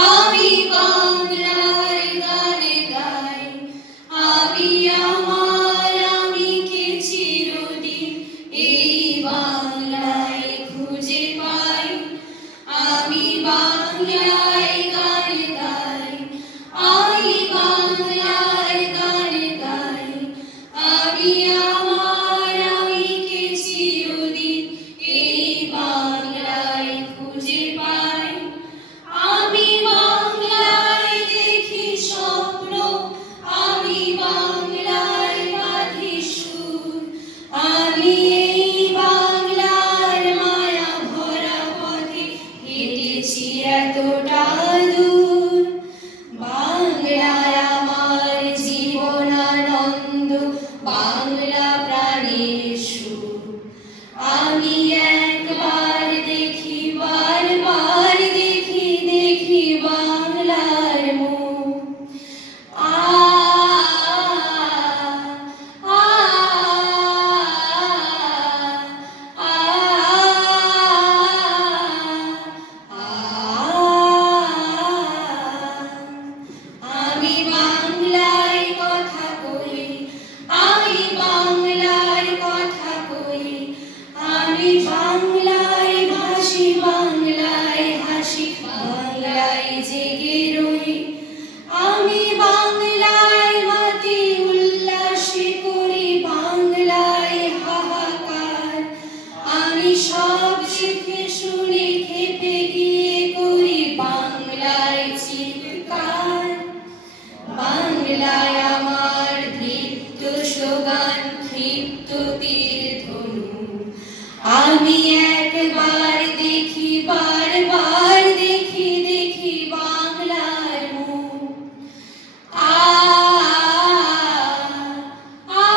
আমি বাংলার গান গাই, আমি আমার আমিকে চিরদিন এই বাংলায় খুঁজে পাই। আমি বাংলায় গান গাই, আমি বাংলার গান গাই, আমি আমার আমিকে চিরদিন এই বাংলায় খুঁজে পাই। আমি বাংলায় দেখি স্বপ্ন, আমি বাংলায় বাঁধি সুর, আমি এই বাংলার মায়া ভরা পথে হেঁটেছি এতটা দূর। বাংলায় আমার জীবন আনন্দ, বাংলা প্রাণের সুর। আমি একবার দেখি, বারবার দেখি, দেখি বাংলার মুখ। আ আ আ আমি বাংলায় কথা কই, আমি বাংলায় কথা কই, আমি বাংলায় ভাসি, বাংলায় হাসি, বাংলায় জেগে রই। আমি বাংলায় মাতি উল্লাসে করি, বাংলায় হাহাকার। আমি সব শিখে শুনে খেপে গিয়ে করি বাংলায় চিৎকার। বাংলায় আমার দৃপ্ত স্লোগান, ক্ষিপ্ত তীর ধনু। আমি একবার দেখি, বারবার দেখি, দেখি বাংলার মুখ। আ আ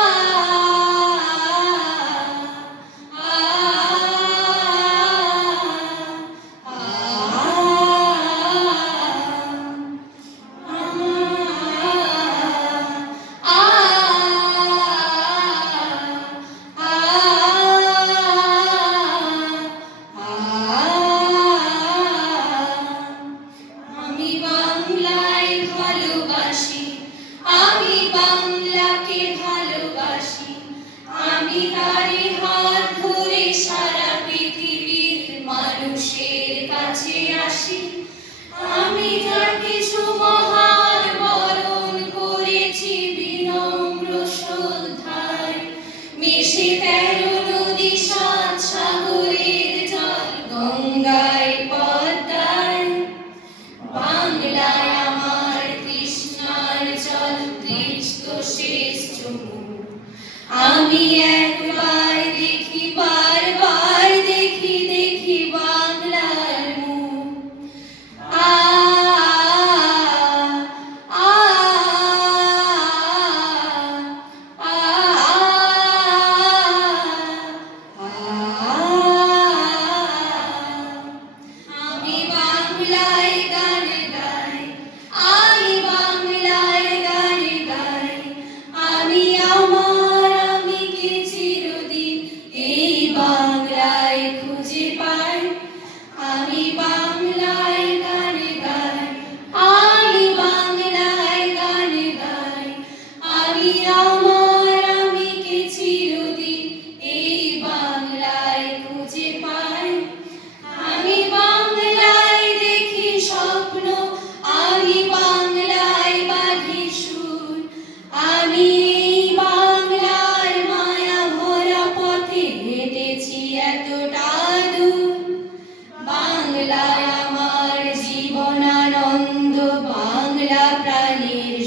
আমি বাংলায় ভালোবাসি, আমি বাংলাকে ভালোবাসি, আমি তারি হাত ধরে সারা পৃথিবীর মানুষের কাছে আসি। আমি যার কিছু মহান বরণ করেছি বিনম্র শ্রদ্ধায়, মিশে 13 নদী 7 সাগরের জল, গঙ্গায় পদ্মায়। বাংলায় আমার তৃষ্ণার জল, তৃষ্ণ শেষ চুমুক। আমি একবার দেখি, বারবার দেখি, দেখি বাংলার মুখ। আ আ আ আমি বাংলায় গান গাই, আমি বাংলায় গান গাই, আমি আমার আমিকে চিরদিন এই বাংলায় খুঁজে পাই। আমি বাংলায় গান গাই, আমি বাংলায় গান গাই, আমি আমার আমিকে চিরদিন এই বাংলায় খুঁজে পাই। আমি বাংলায় দেখি স্বপ্ন, আমি বাংলায় বাঁধি সুর, আমি এই বাংলার মায়া ভরা পথে হেঁটেছি এতটা দূর। বাংলায় আমার জীবন আনন্দ, বাংলা প্রাণের